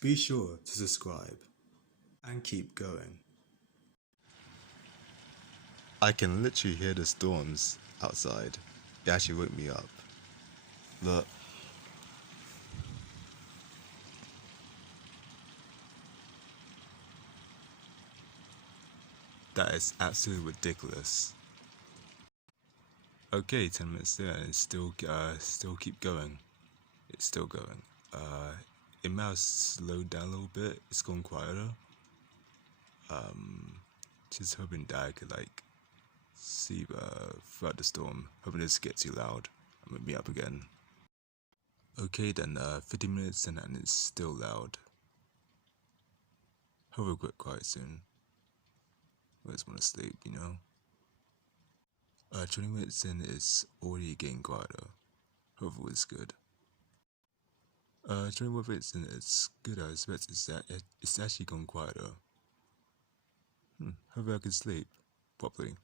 Be sure to subscribe and keep going. I can literally hear the storms outside. It actually woke me up. Look. That is absolutely ridiculous. Okay, 10 minutes there and it's still keep going. It's still going. It might have slowed down a little bit. It's gone quieter. Just hoping that I could see throughout the storm. Hoping it doesn't get too loud and wake me up again. Okay then, 50 minutes and it's still loud. Hope it'll get quiet soon. I just want to sleep, you know? 20 minutes in it's already getting quieter. Hopefully it's good. 20 more minutes in it's good. I expect it's actually gone quieter. Hopefully I can sleep properly.